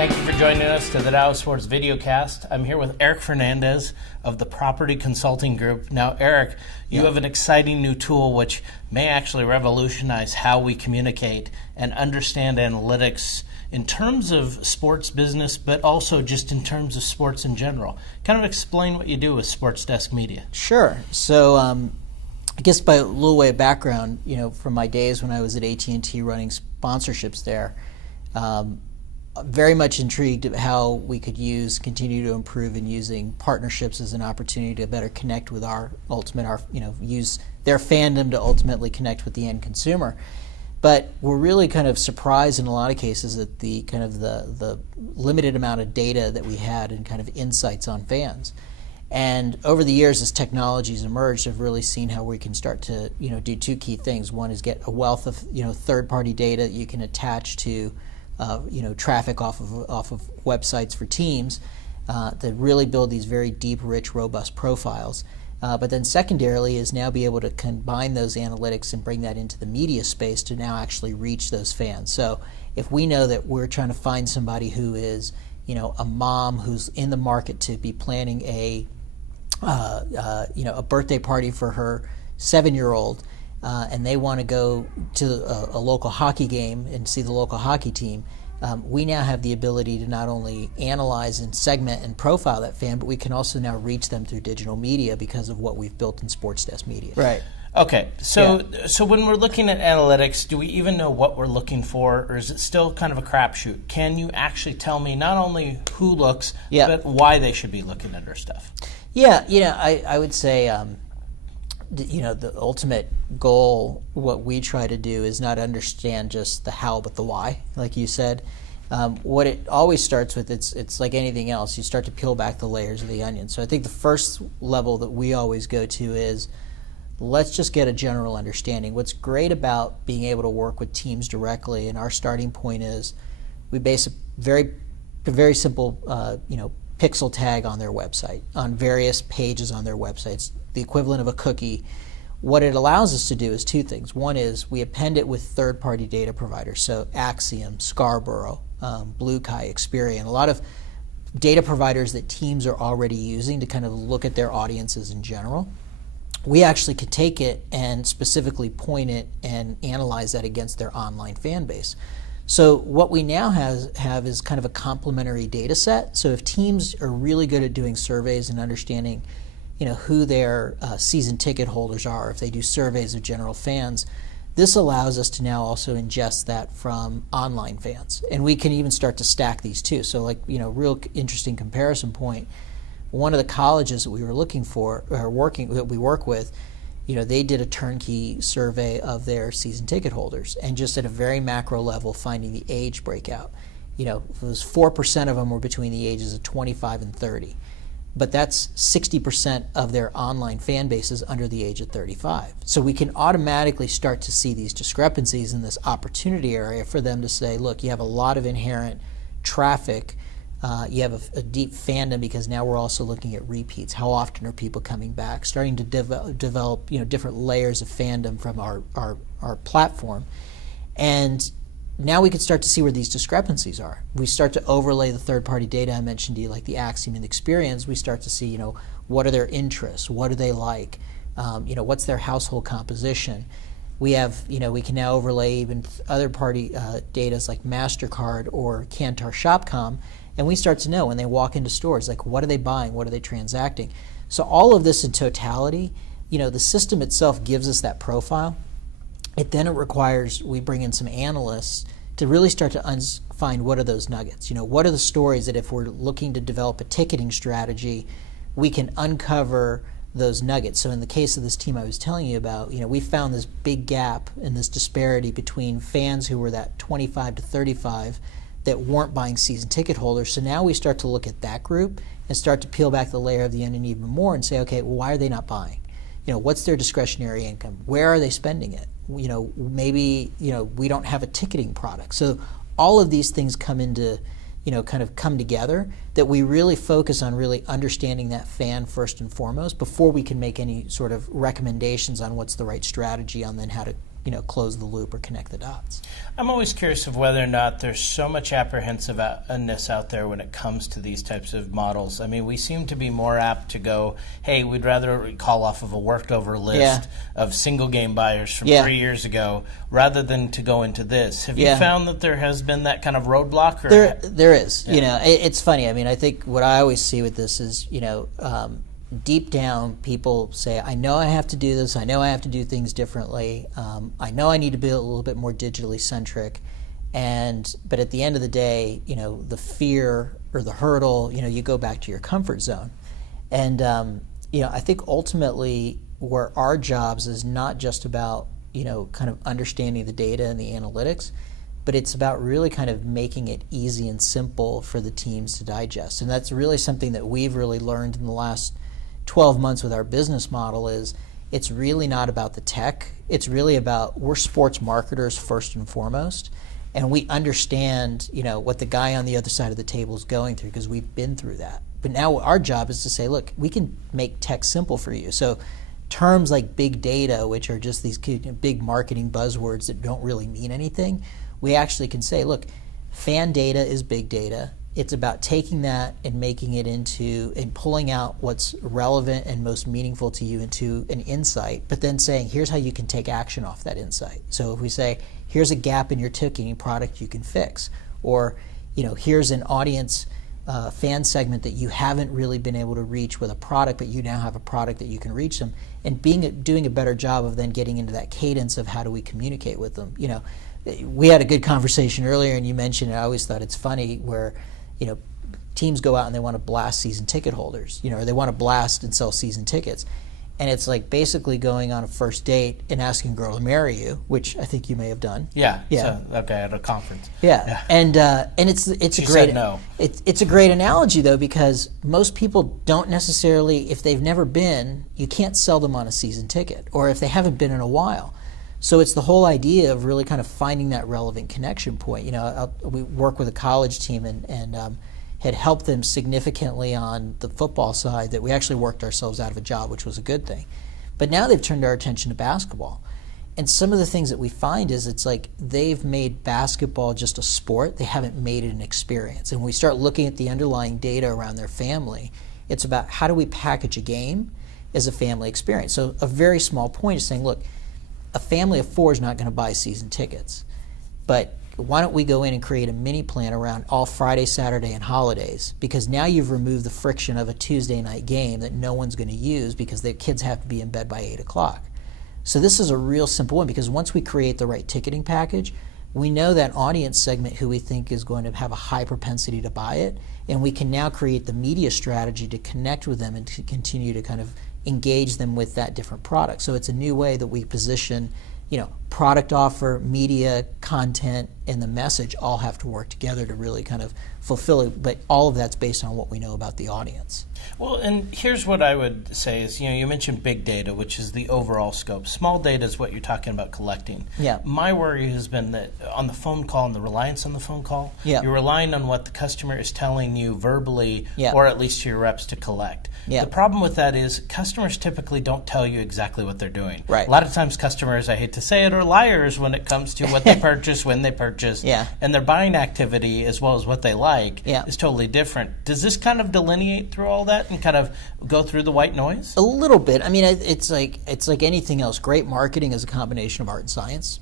Thank you for joining us to the Dallas Sports Videocast. I'm here with Eric Fernandez of the Property Consulting Group. Now, Eric, you have an exciting new tool which may actually revolutionize how we communicate and understand analytics in terms of sports business, but also just in terms of sports in general. Kind of explain what you do with Sports Desk Media. Sure. So I guess by a little way of background, from my days when I was at AT&T running sponsorships there, very much intrigued at how we could continue to improve in using partnerships as an opportunity to better connect with use their fandom to ultimately connect with the end consumer. But we're really kind of surprised in a lot of cases at the kind of the limited amount of data that we had and kind of insights on fans. And over the years, as technologies emerged, I've really seen how we can start to do two key things. One is get a wealth of third-party data that you can attach to traffic off of websites for teams to really build these very deep, rich, robust profiles. But then secondarily is now be able to combine those analytics and bring that into the media space to now actually reach those fans. So if we know that we're trying to find somebody who is a mom who's in the market to be planning a birthday party for her 7-year-old, and they want to go to a local hockey game and see the local hockey team, we now have the ability to not only analyze and segment and profile that fan, but we can also now reach them through digital media because of what we've built in Sports Desk Media. Right. Okay, so when we're looking at analytics, do we even know what we're looking for, or is it still kind of a crapshoot? Can you actually tell me not only who looks, but why they should be looking at our stuff? Yeah, I would say, the ultimate goal, what we try to do is not understand just the how, but the why, like you said. What it always starts with, it's like anything else. You start to peel back the layers of the onion. So I think the first level that we always go to is, let's just get a general understanding. What's great about being able to work with teams directly, and our starting point is, we base a very simple, pixel tag on their website, on various pages on their websites, the equivalent of a cookie. What it allows us to do is two things. One is we append it with third-party data providers, so Axiom, Scarborough, BlueKai, Experian, a lot of data providers that teams are already using to kind of look at their audiences in general. We actually could take it and specifically point it and analyze that against their online fan base. So what we now have is kind of a complementary data set. So if teams are really good at doing surveys and understanding who their season ticket holders are, if they do surveys of general fans, this allows us to now also ingest that from online fans. And we can even start to stack these two. So real interesting comparison point, one of the colleges that we were looking for, that we work with, they did a turnkey survey of their season ticket holders, and just at a very macro level, finding the age breakout. It was 4% of them were between the ages of 25 and 30, but that's 60% of their online fan bases under the age of 35. So we can automatically start to see these discrepancies in this opportunity area for them to say, look, you have a lot of inherent traffic. You have a deep fandom, because now we're also looking at repeats. How often are people coming back? Starting to develop different layers of fandom from our platform. And now we can start to see where these discrepancies are. We start to overlay the third-party data I mentioned to you, like the Axiom and the Experience. We start to see, what are their interests? What do they like? What's their household composition? We have, we can now overlay even other party data like MasterCard or Kantar Shopcom, and we start to know when they walk into stores, like, what are they buying? What are they transacting? So all of this in totality, the system itself gives us that profile. It requires, we bring in some analysts to really start to find what are those nuggets. What are the stories that if we're looking to develop a ticketing strategy, we can uncover those nuggets. So in the case of this team I was telling you about, we found this big gap and this disparity between fans who were that 25 to 35 that weren't buying season ticket holders. So now we start to look at that group and start to peel back the layer of the onion even more and say, okay, well, why are they not buying? What's their discretionary income? Where are they spending it? Maybe, we don't have a ticketing product. So all of these things come into, kind of come together, that we really focus on really understanding that fan first and foremost before we can make any sort of recommendations on what's the right strategy on then how to close the loop or connect the dots. I'm always curious of whether or not there's so much apprehensiveness out there when it comes to these types of models. I mean, we seem to be more apt to go, hey, we'd rather call off of a worked over list of single game buyers from 3 years ago rather than to go into this. Have you found that there has been that kind of roadblock? Or there is. It's funny. I mean, I think what I always see with this is, deep down, people say, I know I have to do this. I know I have to do things differently. I know I need to be a little bit more digitally centric. But at the end of the day, the fear or the hurdle, you go back to your comfort zone. And, I think ultimately where our jobs is not just about, kind of understanding the data and the analytics, but it's about really kind of making it easy and simple for the teams to digest. And that's really something that we've really learned in the last 12 months with our business model. Is it's really not about the tech. It's really about, we're sports marketers first and foremost, and we understand what the guy on the other side of the table is going through because we've been through that. But now our job is to say, look, we can make tech simple for you. So terms like big data, which are just these big marketing buzzwords that don't really mean anything, we actually can say, look, fan data is big data. It's about taking that and making it into, and pulling out what's relevant and most meaningful to you into an insight, but then saying, here's how you can take action off that insight. So if we say, here's a gap in your ticketing product you can fix, or here's an audience fan segment that you haven't really been able to reach with a product, but you now have a product that you can reach them, and doing a better job of then getting into that cadence of how do we communicate with them. We had a good conversation earlier, and you mentioned, I always thought it's funny where teams go out and they want to blast season ticket holders, or they want to blast and sell season tickets. And it's like basically going on a first date and asking a girl to marry you, which I think you may have done. Yeah. So, okay, at a conference. Yeah. And it's she a great said no. It's a great analogy though, because most people don't necessarily, if they've never been, you can't sell them on a season ticket, or if they haven't been in a while. So it's the whole idea of really kind of finding that relevant connection point. We work with a college team and had helped them significantly on the football side, that we actually worked ourselves out of a job, which was a good thing. But now they've turned our attention to basketball. And some of the things that we find is it's like they've made basketball just a sport. They haven't made it an experience. And when we start looking at the underlying data around their family, it's about how do we package a game as a family experience. So a very small point is saying, look, a family of 4 is not going to buy season tickets, but why don't we go in and create a mini plan around all Friday, Saturday, and holidays? Because now you've removed the friction of a Tuesday night game that no one's going to use because the kids have to be in bed by 8 o'clock. So this is a real simple one, because once we create the right ticketing package, we know that audience segment who we think is going to have a high propensity to buy it, and we can now create the media strategy to connect with them and to continue to kind of engage them with that different product. So it's a new way that we position, product offer, media, content, and the message all have to work together to really kind of fulfill it. But all of that's based on what we know about the audience. Well, and here's what I would say is, you mentioned big data, which is the overall scope. Small data is what you're talking about collecting. Yeah. My worry has been that on the phone call and the reliance on the phone call, you're relying on what the customer is telling you verbally, or at least to your reps to collect. The problem with that is customers typically don't tell you exactly what they're doing. Right. A lot of times customers, I hate to say it, are liars when it comes to what they purchase, when they purchase, and their buying activity as well as what they like is totally different. Does this kind of delineate through all that and kind of go through the white noise? A little bit. I mean, it's like anything else. Great marketing is a combination of art and science.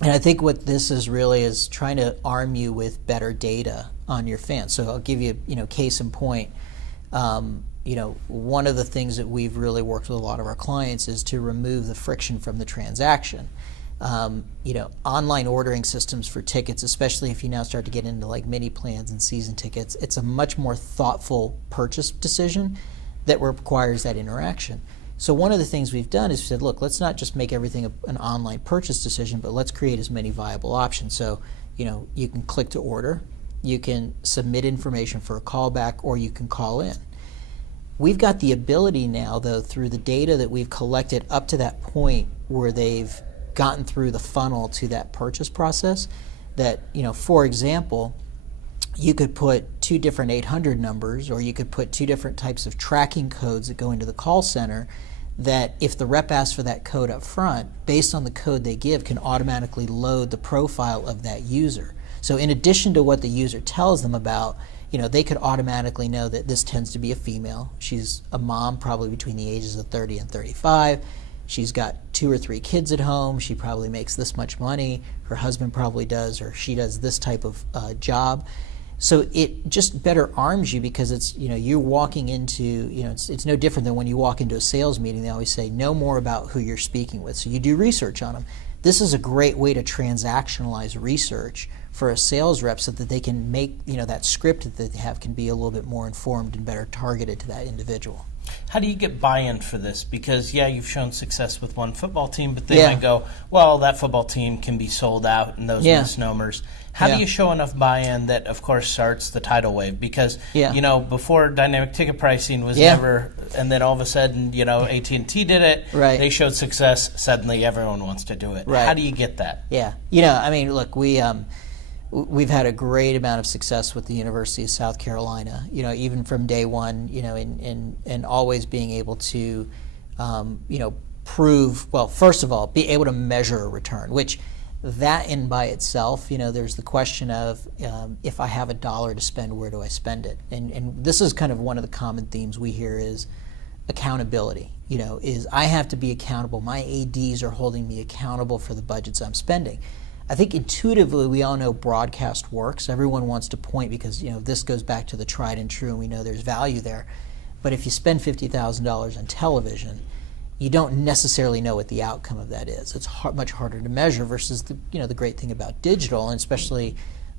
And I think what this is really is trying to arm you with better data on your fans. So I'll give you, case in point. One of the things that we've really worked with a lot of our clients is to remove the friction from the transaction. Online ordering systems for tickets, especially if you now start to get into like mini plans and season tickets, it's a much more thoughtful purchase decision that requires that interaction. So one of the things we've done is said, look, let's not just make everything an online purchase decision, but let's create as many viable options. So, you can click to order, you can submit information for a callback, or you can call in. We've got the ability now, though, through the data that we've collected up to that point where they've gotten through the funnel to that purchase process, that, for example, you could put 2 different 800 numbers, or you could put 2 different types of tracking codes that go into the call center that if the rep asks for that code up front, based on the code they give, can automatically load the profile of that user. So in addition to what the user tells them about, they could automatically know that this tends to be a female. She's a mom, probably between the ages of 30 and 35. She's got 2 or 3 kids at home. She probably makes this much money. Her husband probably does, or she does this type of job. So it just better arms you, because it's, you're walking into, it's no different than when you walk into a sales meeting. They always say, know more about who you're speaking with. So you do research on them. This is a great way to transactionalize research for a sales rep, so that they can make, that script that they have can be a little bit more informed and better targeted to that individual. How do you get buy-in for this? Because, you've shown success with one football team, but they might go, well, that football team can be sold out and those misnomers. How do you show enough buy-in that, of course, starts the tidal wave? Because, before dynamic ticket pricing was never, and then all of a sudden, AT&T did it, they showed success, suddenly everyone wants to do it. How do you get that? Look, we've had a great amount of success with the University of South Carolina, even from day one, and always being able to, prove, well, first of all, be able to measure a return, which that in by itself, there's the question of if I have $1 to spend, where do I spend it? And this is kind of one of the common themes we hear is accountability, is I have to be accountable. My ADs are holding me accountable for the budgets I'm spending. I think intuitively we all know broadcast works. Everyone wants to point because this goes back to the tried and true, and we know there's value there. But if you spend $50,000 on television, you don't necessarily know what the outcome of that is. It's much harder to measure versus the great thing about digital, and especially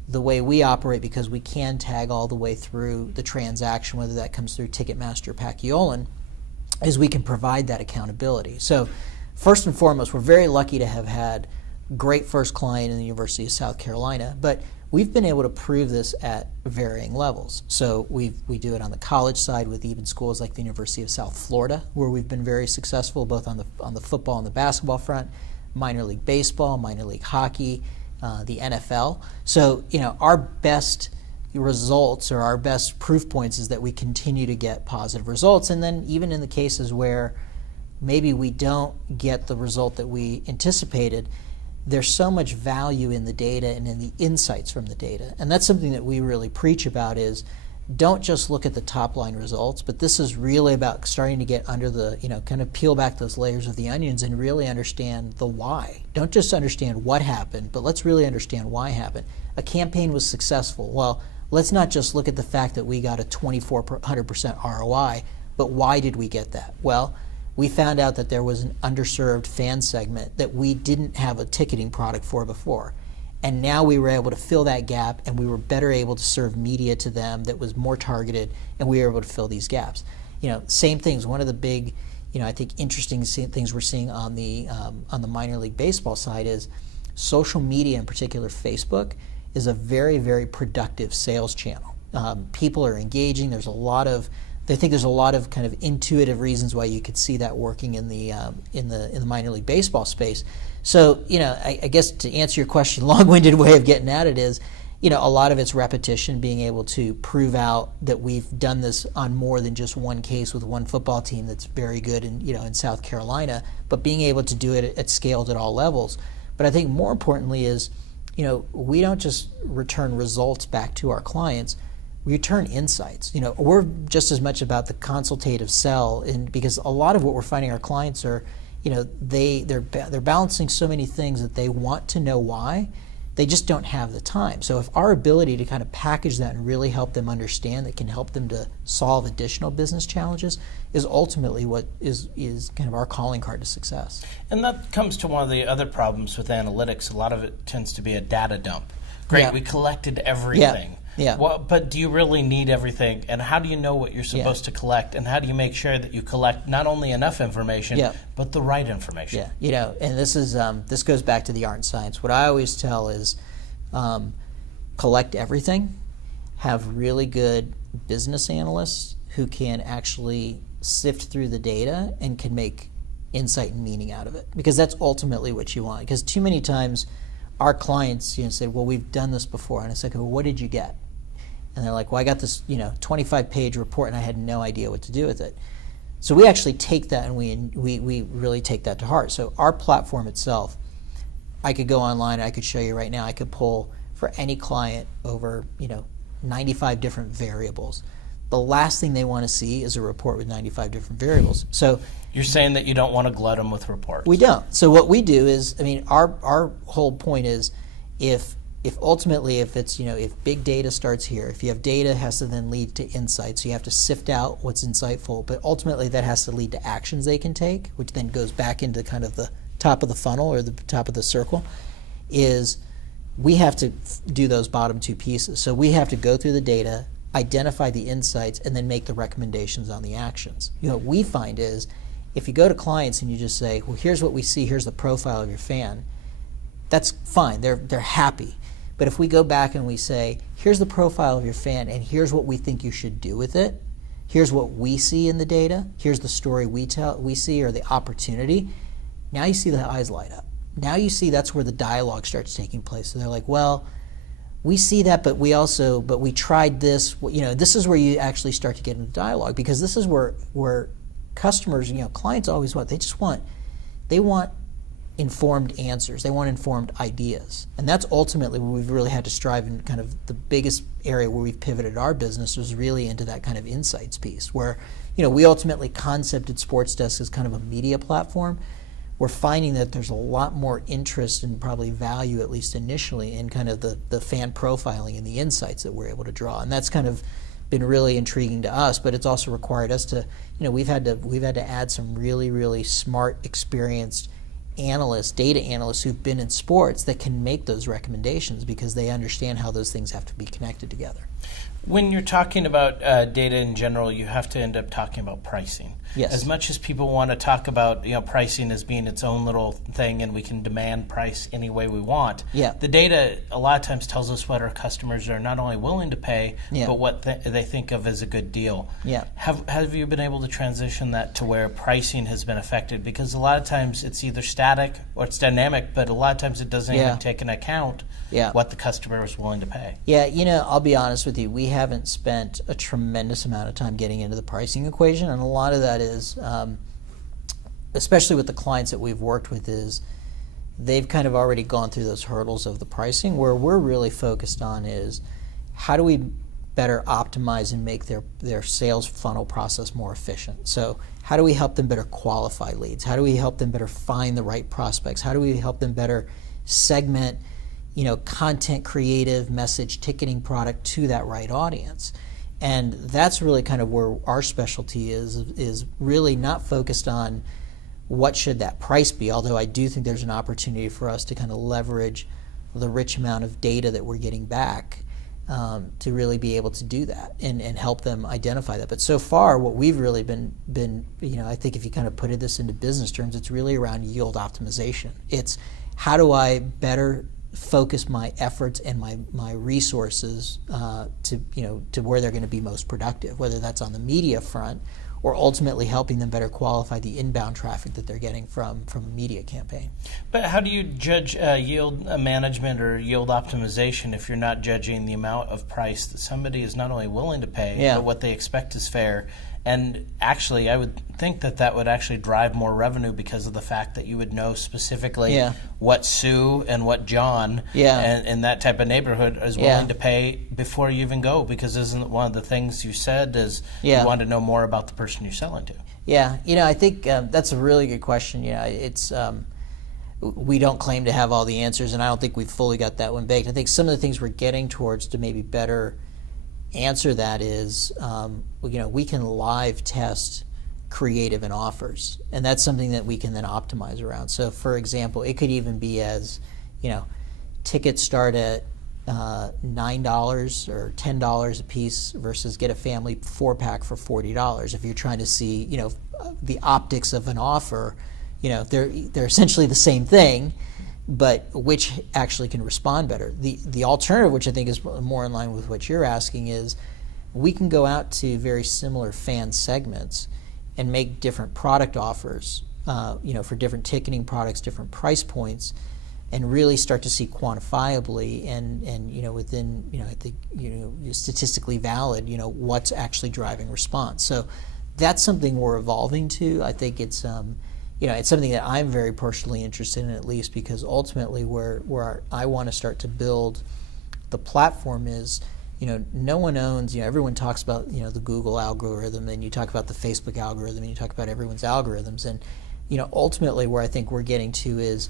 the way we operate, because we can tag all the way through the transaction, whether that comes through Ticketmaster or Paciolan, is we can provide that accountability. So first and foremost, we're very lucky to have had great first client in the University of South Carolina, but we've been able to prove this at varying levels. So we do it on the college side with even schools like the University of South Florida, where we've been very successful both on the football and the basketball front, minor league baseball, minor league hockey, the NFL. So our best results or our best proof points is that we continue to get positive results, and then even in the cases where maybe we don't get the result that we anticipated, there's so much value in the data and in the insights from the data. And that's something that we really preach about is don't just look at the top line results, but this is really about starting to get under the, kind of peel back those layers of the onions and really understand the why. Don't just understand what happened, but let's really understand why it happened. A campaign was successful. Well, let's not just look at the fact that we got a 2,400% ROI, but why did we get that? Well, we found out that there was an underserved fan segment that we didn't have a ticketing product for before. And now we were able to fill that gap, and we were better able to serve media to them that was more targeted, and we were able to fill these gaps. Same things. One of the big, I think interesting things we're seeing on the minor league baseball side is social media, in particular Facebook, is a very, very productive sales channel. People are engaging. They think there's a lot of kind of intuitive reasons why you could see that working in the minor league baseball space. So I guess to answer your question, long-winded way of getting at it is, a lot of it's repetition, being able to prove out that we've done this on more than just one case with one football team that's very good in South Carolina, but being able to do it at scaled at all levels. But I think more importantly is, we don't just return results back to our clients. We return insights. We're just as much about the consultative sell, and because a lot of what we're finding our clients are, they're balancing so many things that they want to know why, they just don't have the time. So if our ability to kind of package that and really help them understand that can help them to solve additional business challenges is ultimately what is kind of our calling card to success. And that comes to one of the other problems with analytics. A lot of it tends to be a data dump. Great, we collected everything. Yeah. Well, but do you really need everything? And how do you know what you're supposed to collect? And how do you make sure that you collect not only enough information, but the right information? Yeah, and this is this goes back to the art and science. What I always tell is collect everything, have really good business analysts who can actually sift through the data and can make insight and meaning out of it. Because that's ultimately what you want. Because too many times our clients say, well, we've done this before. And I say, well, what did you get? And they're like, well, I got this 25-page report and I had no idea what to do with it. So we actually take that and we really take that to heart. So our platform itself, I could go online, I could show you right now, I could pull for any client over 95 different variables. The last thing they want to see is a report with 95 different variables. So you're saying that you don't want to glut them with reports. We don't. So what we do is, our whole point is, if ultimately if it's if big data starts here, if you have data, it has to then lead to insights. So you have to sift out what's insightful, but ultimately that has to lead to actions they can take, which then goes back into kind of the top of the funnel or the top of the circle. Is we have to do those bottom two pieces. So we have to go through the data, identify the insights, and then make the recommendations on the actions. What we find is, if you go to clients and you just say, well, here's what we see, here's the profile of your fan, that's fine, they're happy. But if we go back and we say, here's the profile of your fan and here's what we think you should do with it, here's what we see in the data, here's the story we see or the opportunity, now you see the eyes light up. Now you see that's where the dialogue starts taking place. So they're like, well, we see that, but we tried this. This is where you actually start to get into dialogue, because this is where customers, clients always they want informed answers. They want informed ideas. And that's ultimately where we've really had to strive, in kind of the biggest area where we've pivoted our business was really into that kind of insights piece, where, we ultimately concepted Sports Desk as kind of a media platform. We're finding that there's a lot more interest and probably value, at least initially, in kind of the fan profiling and the insights that we're able to draw. And that's kind of been really intriguing to us, but it's also required us to, we've had to add some really, really smart, experienced analysts, data analysts who've been in sports that can make those recommendations, because they understand how those things have to be connected together. When you're talking about data in general, you have to end up talking about pricing. Yes. As much as people want to talk about pricing as being its own little thing, and we can demand price any way we want, the data a lot of times tells us what our customers are not only willing to pay, but what they think of as a good deal. Have you been able to transition that to where pricing has been affected? Because a lot of times it's either static or it's dynamic, but a lot of times it doesn't even take into account what the customer is willing to pay. I'll be honest with you, we haven't spent a tremendous amount of time getting into the pricing equation, and a lot of that is, especially with the clients that we've worked with, is they've kind of already gone through those hurdles of the pricing. Where we're really focused on is, how do we better optimize and make their sales funnel process more efficient? So how do we help them better qualify leads? How do we help them better find the right prospects? How do we help them better segment content, creative, message, ticketing product to that right audience? And that's really kind of where our specialty is really not focused on what should that price be, although I do think there's an opportunity for us to kind of leverage the rich amount of data that we're getting back to really be able to do that and help them identify that. But so far, what we've really been I think if you kind of put this into business terms, it's really around yield optimization. It's, how do I better focus my efforts and my resources to where they're going to be most productive, whether that's on the media front or ultimately helping them better qualify the inbound traffic that they're getting from a media campaign. But how do you judge yield management or yield optimization if you're not judging the amount of price that somebody is not only willing to pay, but what they expect is fair? And actually, I would think that would actually drive more revenue, because of the fact that you would know specifically what Sue and what John and that type of neighborhood is willing to pay before you even go. Because isn't one of the things you said is you want to know more about the person you're selling to? I think that's a really good question. It's we don't claim to have all the answers, and I don't think we've fully got that one baked. I think some of the things we're getting towards to maybe better answer that is, we can live test creative and offers, and that's something that we can then optimize around. So for example, it could even be as, tickets start at $9 or $10 a piece versus get a family 4-pack for $40. If you're trying to see, the optics of an offer, they're essentially the same thing, but which actually can respond better. The alternative, which I think is more in line with what you're asking, is we can go out to very similar fan segments and make different product offers, for different ticketing products, different price points, and really start to see quantifiably and within, I think, statistically valid, what's actually driving response. So that's something we're evolving to. I think it's it's something that I'm very personally interested in, at least, because ultimately where I want to start to build the platform is, no one owns, everyone talks about, the Google algorithm, and you talk about the Facebook algorithm, and you talk about everyone's algorithms. And, ultimately where I think we're getting to is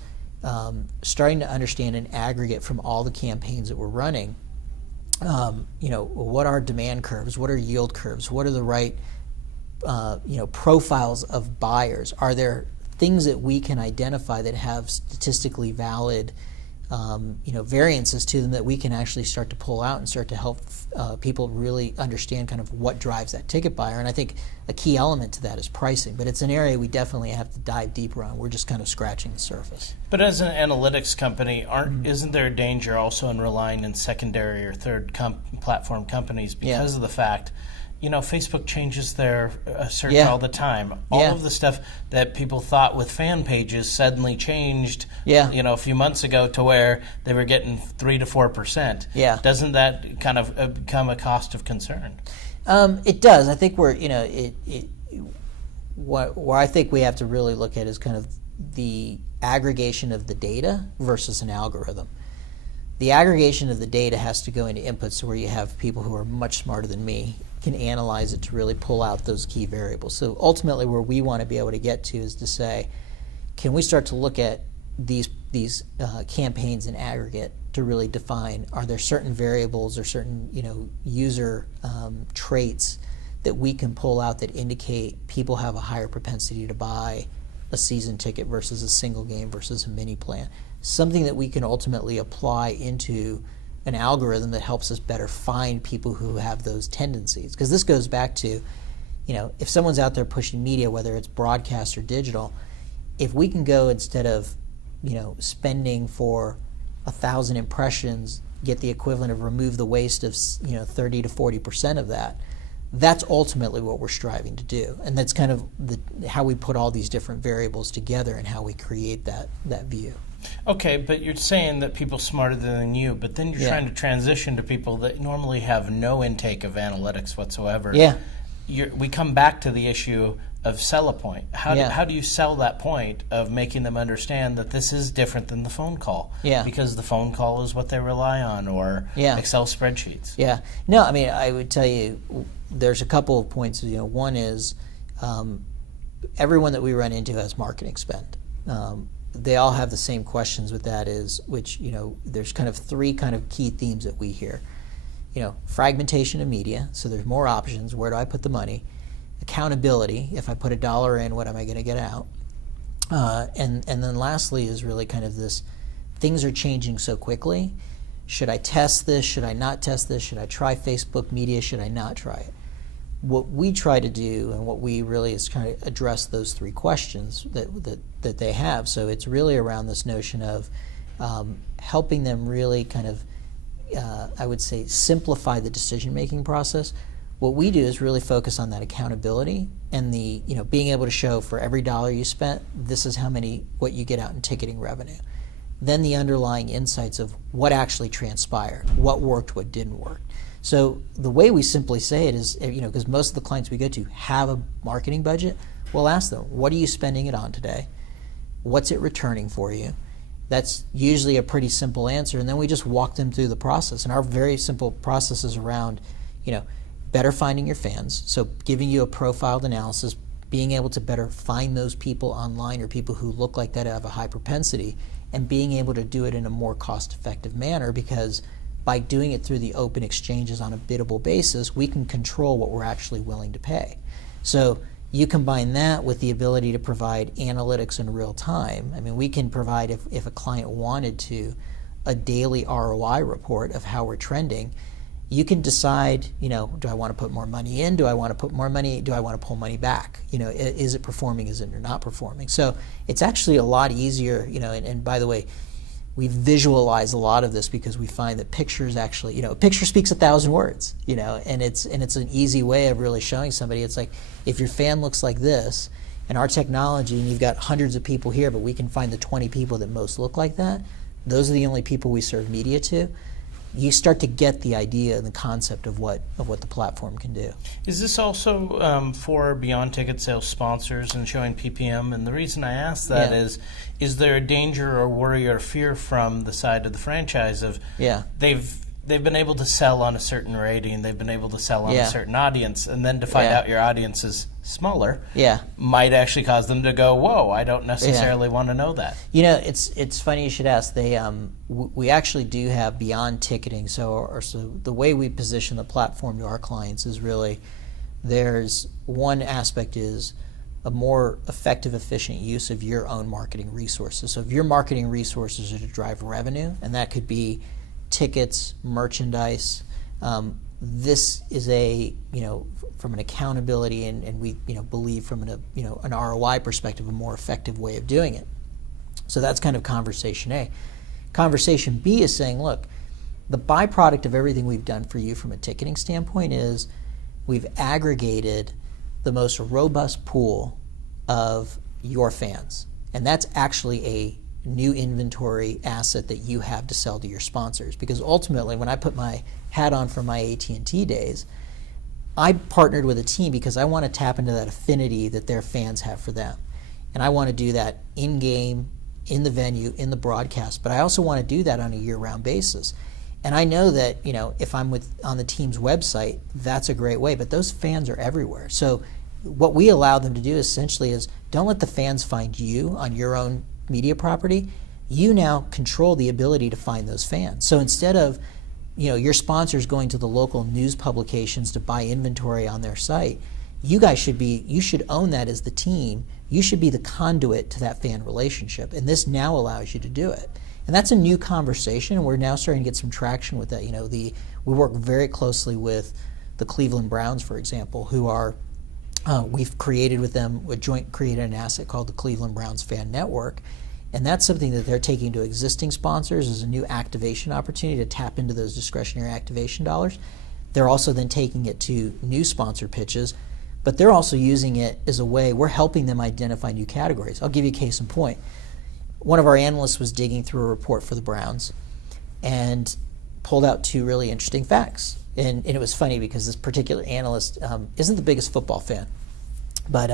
starting to understand an aggregate from all the campaigns that we're running. What are demand curves? What are yield curves? What are the right, profiles of buyers? Are there things that we can identify that have statistically valid variances to them that we can actually start to pull out and start to help people really understand kind of what drives that ticket buyer? And I think a key element to that is pricing, but it's an area we definitely have to dive deeper on. We're just kind of scratching the surface. But as an analytics company, isn't there a danger also in relying on secondary or third platform companies because of the fact Facebook changes their search all the time. All of the stuff that people thought with fan pages suddenly changed, a few months ago to where they were getting 3 to 4%. Yeah. Doesn't that kind of become a cost of concern? It does. I think where I think we have to really look at is kind of the aggregation of the data versus an algorithm. The aggregation of the data has to go into inputs where you have people who are much smarter than me can analyze it to really pull out those key variables. So ultimately where we want to be able to get to is to say, can we start to look at these campaigns in aggregate to really define, are there certain variables or certain user traits that we can pull out that indicate people have a higher propensity to buy a season ticket versus a single game versus a mini plan? Something that we can ultimately apply into an algorithm that helps us better find people who have those tendencies. Because this goes back to, if someone's out there pushing media, whether it's broadcast or digital, if we can go, instead of, spending for 1,000 impressions, get the equivalent of remove the waste of, 30 to 40% of that, that's ultimately what we're striving to do. And that's kind of how we put all these different variables together and how we create that view. Okay, but you're saying that people smarter than you, but then you're trying to transition to people that normally have no intake of analytics whatsoever. Yeah. We come back to the issue of sell a point. How do you sell that point of making them understand that this is different than the phone call? Yeah. Because the phone call is what they rely on, or Excel spreadsheets. Yeah. No, I mean, I would tell you there's a couple of points. One is everyone that we run into has marketing spend. They all have the same questions with that there's kind of three kind of key themes that we hear. Fragmentation of media, so there's more options. Where do I put the money? Accountability, if I put $1 in, what am I going to get out? And then lastly is really kind of this, things are changing so quickly. Should I test this? Should I not test this? Should I try Facebook media? Should I not try it? What we try to do, and what we really is kind of address those three questions that they have. So it's really around this notion of helping them really kind of, I would say, simplify the decision-making process. What we do is really focus on that accountability and the, being able to show for every dollar you spent, this is what you get out in ticketing revenue. Then the underlying insights of what actually transpired, what worked, what didn't work. So the way we simply say it is, because most of the clients we go to have a marketing budget, we'll ask them, what are you spending it on today? What's it returning for you? That's usually a pretty simple answer, and then we just walk them through the process. And our very simple process is around, better finding your fans, so giving you a profiled analysis, being able to better find those people online or people who look like that have a high propensity, and being able to do it in a more cost-effective manner, because by doing it through the open exchanges on a biddable basis, we can control what we're actually willing to pay. So you combine that with the ability to provide analytics in real time. I mean, we can provide, if a client wanted to, a daily ROI report of how we're trending. You can decide, do I want to put more money in? Do I want to put more money? Do I want to pull money back? Is it performing? Is it not performing? So it's actually a lot easier, and by the way, we visualize a lot of this because we find that pictures actually, a picture speaks 1,000 words, and it's an easy way of really showing somebody. It's like, if your fan looks like this, and our technology, and you've got hundreds of people here, but we can find the 20 people that most look like that, those are the only people we serve media to. you start to get the idea and the concept of what the platform can do. Is this also for beyond ticket sales sponsors and showing PPM? And the reason I ask that is there a danger or worry or fear from the side of the franchise of they've been able to sell on a certain rating, they've been able to sell on a certain audience, and then to find out your audience is smaller might actually cause them to go, whoa, I don't necessarily want to know that. You know, it's funny you should ask. They we actually do have beyond ticketing. So the way we position the platform to our clients is really there's one aspect is a more effective, efficient use of your own marketing resources. So if your marketing resources are to drive revenue, and that could be tickets, merchandise, this is from an accountability and we believe from an ROI perspective a more effective way of doing it. So that's kind of conversation A. Conversation B is saying, look, the byproduct of everything we've done for you from a ticketing standpoint is we've aggregated the most robust pool of your fans, and that's actually a new inventory asset that you have to sell to your sponsors. Because ultimately, when I put my hat on for my AT&T days, I partnered with a team because I want to tap into that affinity that their fans have for them. And I want to do that in-game, in the venue, in the broadcast, but I also want to do that on a year-round basis. And I know that, if I'm on the team's website, that's a great way, but those fans are everywhere. So what we allow them to do essentially is don't let the fans find you on your own media property. You now control the ability to find those fans. So instead of your sponsors going to the local news publications to buy inventory on their site, you should own that as the team. You should be the conduit to that fan relationship, and this now allows you to do it. And that's a new conversation, and we're now starting to get some traction with that. We work very closely with the Cleveland Browns, for example, who are we've created with them created an asset called the Cleveland Browns Fan Network, and that's something that they're taking to existing sponsors as a new activation opportunity to tap into those discretionary activation dollars. They're also then taking it to new sponsor pitches, but they're also using it as a way, we're helping them identify new categories. I'll give you a case in point. One of our analysts was digging through a report for the Browns and pulled out two really interesting facts. And it was funny because this particular analyst isn't the biggest football fan, but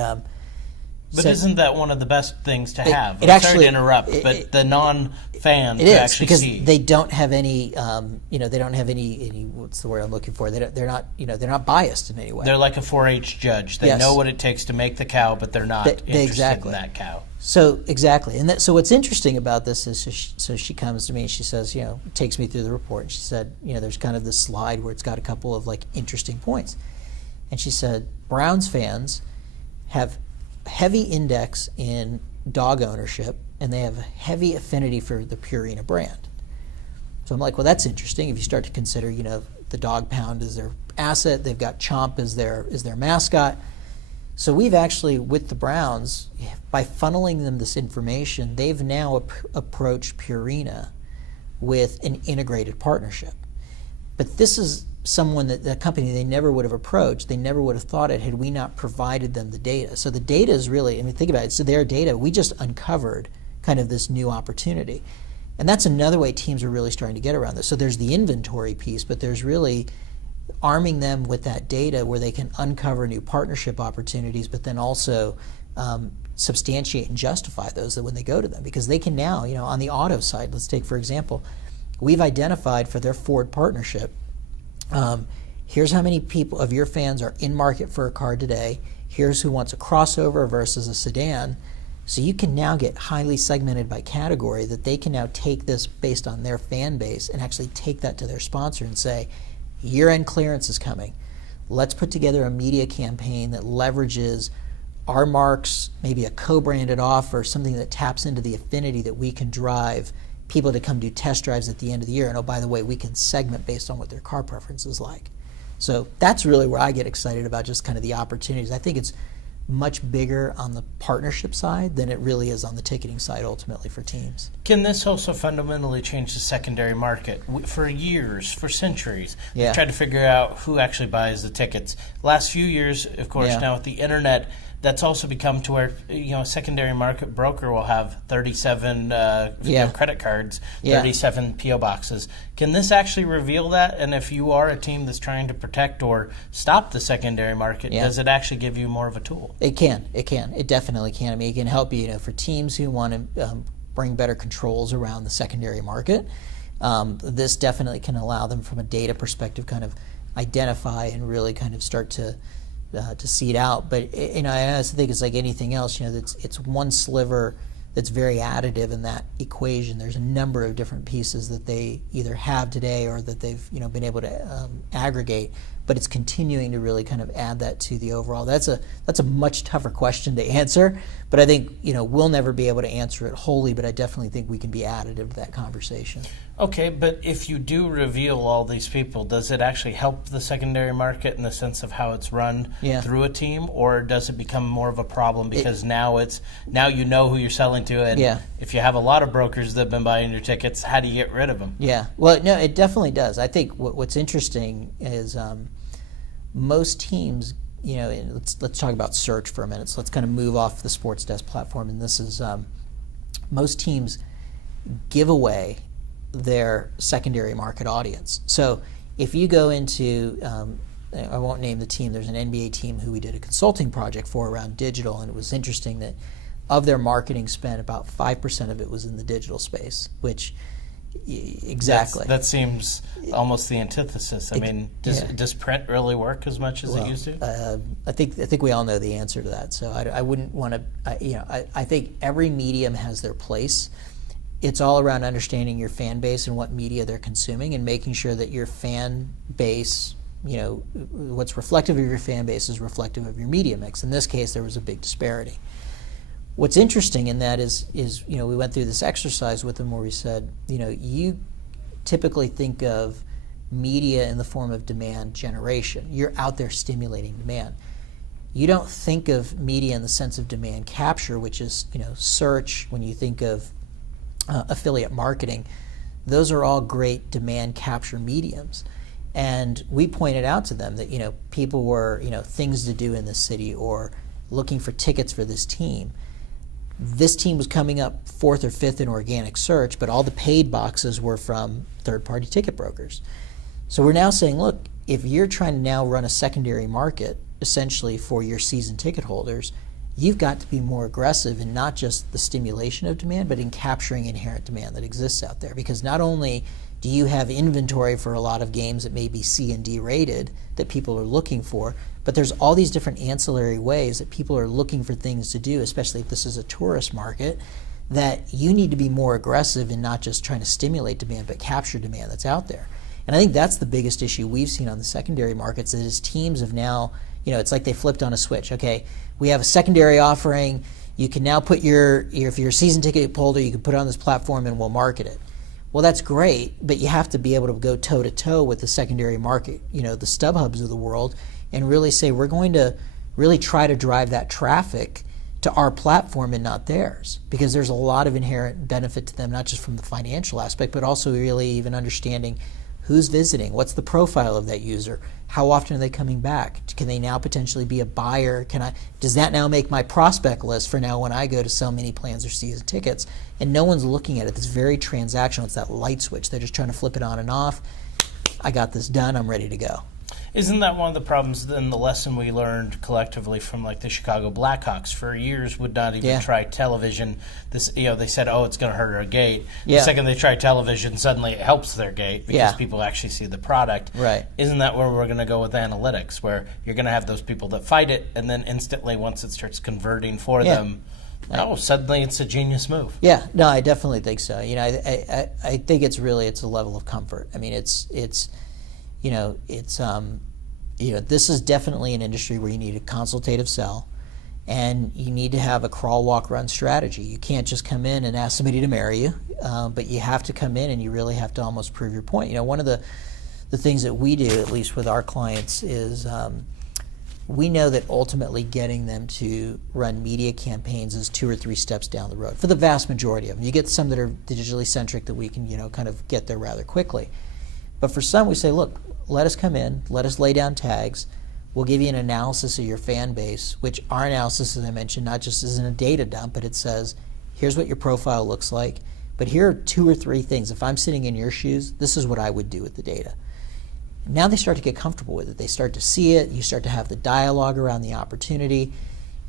isn't that one of the best things to have? Sorry to interrupt, but the non-fan to actually because see. They don't have any, they don't have any. What's the word I'm looking for? They're not biased in any way. They're like a 4-H judge. They know what it takes to make the cow, but they're not interested in that cow. So exactly, and so what's interesting about this is, so she comes to me and she says, takes me through the report, and she said, there's kind of this slide where it's got a couple of interesting points, and she said Browns fans have heavy index in dog ownership, and they have a heavy affinity for the Purina brand. So I'm like, well, that's interesting. If you start to consider, the dog pound is their asset, they've got Chomp as their mascot. So we've actually, with the Browns, by funneling them this information, they've now approached Purina with an integrated partnership. But this is someone that company they never would have approached, they never would have thought it had we not provided them the data. So the data is really, think about it, so their data, we just uncovered kind of this new opportunity. And that's another way teams are really starting to get around this. So there's the inventory piece, but there's really arming them with that data where they can uncover new partnership opportunities, but then also substantiate and justify those when they go to them. Because they can now, on the auto side, let's take for example, we've identified for their Ford partnership, here's how many people of your fans are in market for a car today, here's who wants a crossover versus a sedan. So you can now get highly segmented by category that they can now take this based on their fan base and actually take that to their sponsor and say, year-end clearance is coming. Let's put together a media campaign that leverages our marks, maybe a co-branded offer, something that taps into the affinity that we can drive people to come do test drives at the end of the year. And oh, by the way, we can segment based on what their car preference is like. So that's really where I get excited about just kind of the opportunities. I think it's much bigger on the partnership side than it really is on the ticketing side ultimately for teams. Can this also fundamentally change the secondary market? For years, for centuries, we've tried to figure out who actually buys the tickets. Last few years, of course, now with the internet, that's also become to where a secondary market broker will have 37 credit cards, 37 PO boxes. Can this actually reveal that? And if you are a team that's trying to protect or stop the secondary market, does it actually give you more of a tool? It can. It definitely can. I mean, it can help you. For teams who want to bring better controls around the secondary market. This definitely can allow them, from a data perspective, kind of identify and really kind of start to seed out. But I also think it's like anything else. It's one sliver that's very additive in that equation. There's a number of different pieces that they either have today or that they've been able to aggregate. But it's continuing to really kind of add that to the overall. That's a much tougher question to answer. But I think we'll never be able to answer it wholly. But I definitely think we can be additive to that conversation. Okay, but if you do reveal all these people, does it actually help the secondary market in the sense of how it's run through a team, or does it become more of a problem because now you know who you're selling to, and if you have a lot of brokers that have been buying your tickets, how do you get rid of them? Yeah, well, no, it definitely does. I think what's interesting is most teams, let's talk about search for a minute. So let's kind of move off the Sports Desk platform, and this is most teams give away their secondary market audience. So if you go into, I won't name the team, there's an NBA team who we did a consulting project for around digital, and it was interesting that of their marketing spend, about 5% of it was in the digital space, which exactly. That seems almost the antithesis. I mean, does print really work as much as it used to? I think we all know the answer to that. So I wouldn't want to, I think every medium has their place. It's all around understanding your fan base and what media they're consuming, and making sure that your fan base, what's reflective of your fan base is reflective of your media mix. In this case, there was a big disparity. What's interesting in that is we went through this exercise with them where we said, you typically think of media in the form of demand generation. You're out there stimulating demand. You don't think of media in the sense of demand capture, which is search. When you think of affiliate marketing, those are all great demand capture mediums. And we pointed out to them that people were things to do in the city or looking for tickets for this team. This team was coming up 4th or 5th in organic search, but all the paid boxes were from third-party ticket brokers. So we're now saying, look, if you're trying to now run a secondary market essentially for your season ticket holders, you've got to be more aggressive in not just the stimulation of demand, but in capturing inherent demand that exists out there. Because not only do you have inventory for a lot of games that may be C and D rated that people are looking for, but there's all these different ancillary ways that people are looking for things to do, especially if this is a tourist market, that you need to be more aggressive in not just trying to stimulate demand, but capture demand that's out there. And I think that's the biggest issue we've seen on the secondary markets, is teams have now, it's like they flipped on a switch. Okay, we have a secondary offering. You can now put if you're a season ticket holder, you can put it on this platform and we'll market it. Well, that's great, but you have to be able to go toe-to-toe with the secondary market, the StubHubs of the world, and really say, we're going to really try to drive that traffic to our platform and not theirs, because there's a lot of inherent benefit to them, not just from the financial aspect, but also really even understanding who's visiting, what's the profile of that user, how often are they coming back, can they now potentially be a buyer, does that now make my prospect list for now when I go to sell mini plans or season tickets? And no one's looking at it. It's very transactional. It's that light switch. They're just trying to flip it on and off. I got this done, I'm ready to go. Isn't that one of the problems then, the lesson we learned collectively from like the Chicago Blackhawks for years would not even try television? They said, oh, it's going to hurt our gate. The second they try television, suddenly it helps their gate because people actually see the product. Right. Isn't that where we're going to go with analytics, where you're going to have those people that fight it, and then instantly once it starts converting for them, suddenly it's a genius move. Yeah, no, I definitely think so. I think it's a level of comfort. I mean, this is definitely an industry where you need a consultative sell, and you need to have a crawl, walk, run strategy. You can't just come in and ask somebody to marry you, but you have to come in and you really have to almost prove your point. One of the things that we do, at least with our clients, is we know that ultimately getting them to run media campaigns is 2 or 3 steps down the road for the vast majority of them. You get some that are digitally centric that we can kind of get there rather quickly. But for some, we say, look, let us come in, let us lay down tags, We'll give you an analysis of your fan base, which our analysis, as I mentioned, not just isn't a data dump, but it says, here's what your profile looks like, but here are 2 or 3 things. If I'm sitting in your shoes, this is what I would do with the data. Now they start to get comfortable with it. They start to see it. You start to have the dialogue around the opportunity.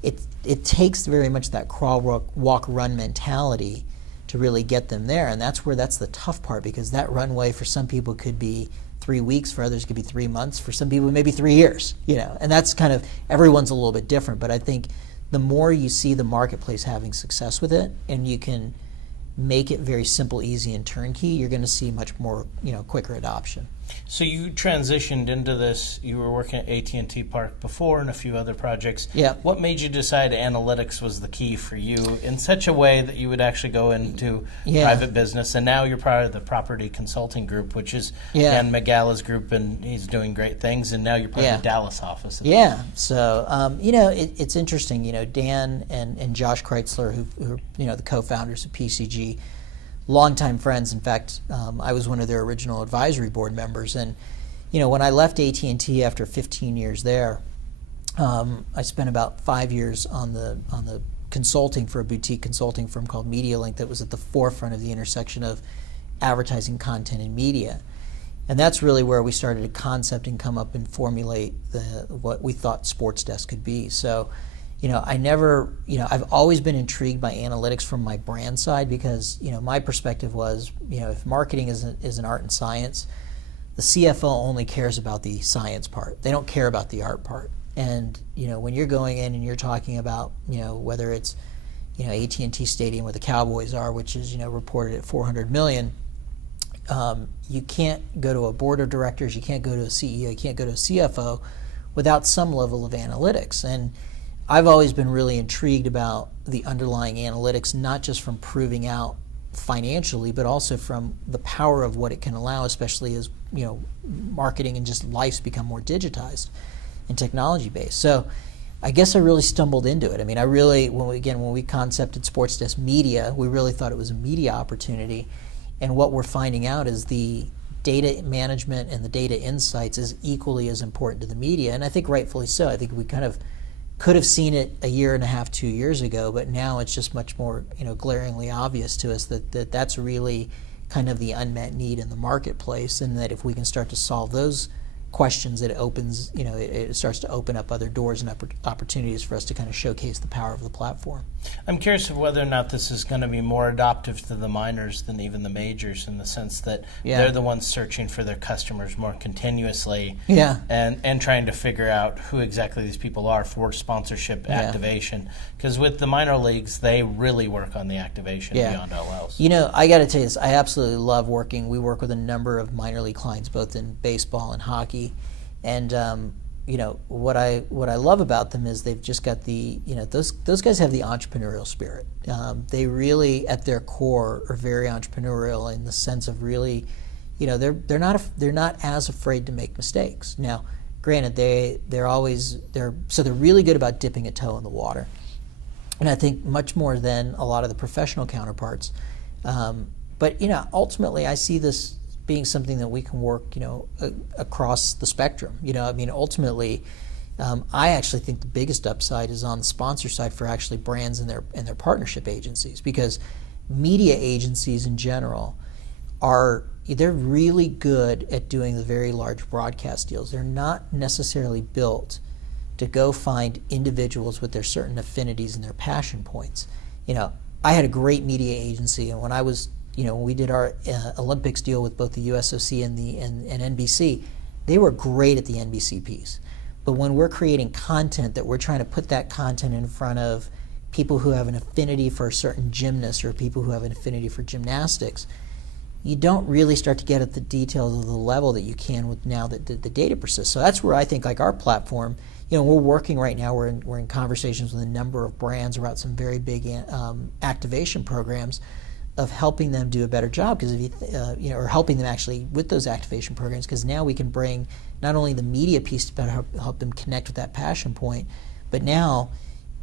It takes very much that crawl, walk, run mentality to really get them there, and that's the tough part, because that runway for some people could be 3 weeks, for others it could be 3 months, for some people maybe 3 years, and that's kind of, everyone's a little bit different, but I think the more you see the marketplace having success with it, and you can make it very simple, easy, and turnkey, you're going to see much more, quicker adoption. So you transitioned into this. You were working at AT&T Park before and a few other projects. Yeah. What made you decide analytics was the key for you in such a way that you would actually go into private business? And now you're part of the property consulting group, which is Dan Magala's group, and he's doing great things. And now you're part of the Dallas office. So, it's interesting. Dan and Josh Kreitzler, who are the co-founders of PCG, longtime friends. In fact, I was one of their original advisory board members. And when I left AT&T after 15 years there, I spent about 5 years on the consulting for a boutique consulting firm called MediaLink that was at the forefront of the intersection of advertising, content, and media. And that's really where we started to concept and come up and formulate what we thought Sports Desk could be. So, I've always been intrigued by analytics from my brand side, because, my perspective was, if marketing is an art and science, the CFO only cares about the science part. They don't care about the art part. And, when you're going in and you're talking about, whether it's, AT&T Stadium where the Cowboys are, which is, reported at $400 million, you can't go to a board of directors, you can't go to a CEO, you can't go to a CFO without some level of analytics. And I've always been really intrigued about the underlying analytics, not just from proving out financially, but also from the power of what it can allow, especially as marketing and just life's become more digitized and technology based. So I guess I really stumbled into it. I mean, when we concepted Sports Desk Media, we really thought it was a media opportunity, and what we're finding out is the data management and the data insights is equally as important to the media, and I think rightfully so. I think we kind of could have seen it a year and a half, 2 years ago, but now it's just much more, glaringly obvious to us that that's really kind of the unmet need in the marketplace, and that if we can start to solve those questions, it opens, it starts to open up other doors and opportunities for us to kind of showcase the power of the platform. I'm curious of whether or not this is going to be more adoptive to the minors than even the majors, in the sense that they're the ones searching for their customers more continuously and trying to figure out who exactly these people are for sponsorship activation. Because with the minor leagues, they really work on the activation beyond all else. I got to tell you this, I absolutely love working. We work with a number of minor league clients, both in baseball and hockey. And what I love about them is they've just got the those guys have the entrepreneurial spirit. They really, at their core, are very entrepreneurial in the sense of really, they're not as afraid to make mistakes. Now, granted, they're really good about dipping a toe in the water, and I think much more than a lot of the professional counterparts. But ultimately, I see this being something that we can work, across the spectrum. Ultimately, I actually think the biggest upside is on the sponsor side for actually brands and their partnership agencies, because media agencies in general they're really good at doing the very large broadcast deals. They're not necessarily built to go find individuals with their certain affinities and their passion points. I had a great media agency, and when I was when we did our Olympics deal with both the USOC and NBC, they were great at the NBC piece. But when we're creating content that we're trying to put that content in front of people who have an affinity for a certain gymnast or people who have an affinity for gymnastics, you don't really start to get at the details of the level that you can with now that the data persists. So that's where I think, like our platform, we're working right now, we're in conversations with a number of brands about some very big activation programs of helping them do a better job, because if or helping them actually with those activation programs, because now we can bring not only the media piece to better help them connect with that passion point, but now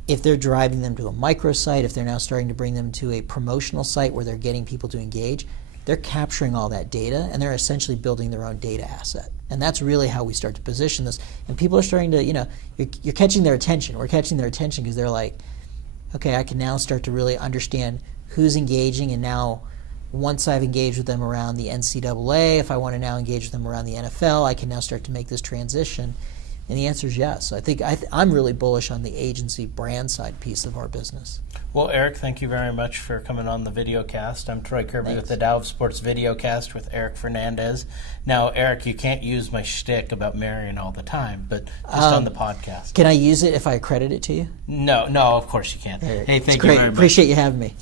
if they're driving them to a microsite, if they're now starting to bring them to a promotional site where they're getting people to engage, they're capturing all that data and they're essentially building their own data asset. And that's really how we start to position this. And people are starting to, you're catching their attention. We're catching their attention because they're like, okay, I can now start to really understand who's engaging. And now once I've engaged with them around the NCAA, if I want to now engage with them around the NFL, I can now start to make this transition. And the answer is yes. So I think I'm really bullish on the agency brand side piece of our business. Well, Eric, thank you very much for coming on the Videocast. I'm Troy Kirby with the Dow of Sports Videocast with Eric Fernandez. Now, Eric, you can't use my shtick about Marion all the time, but just on the podcast. Can I use it if I credit it to you? No, of course you can't. Hey, thank you great. very much. Appreciate you having me.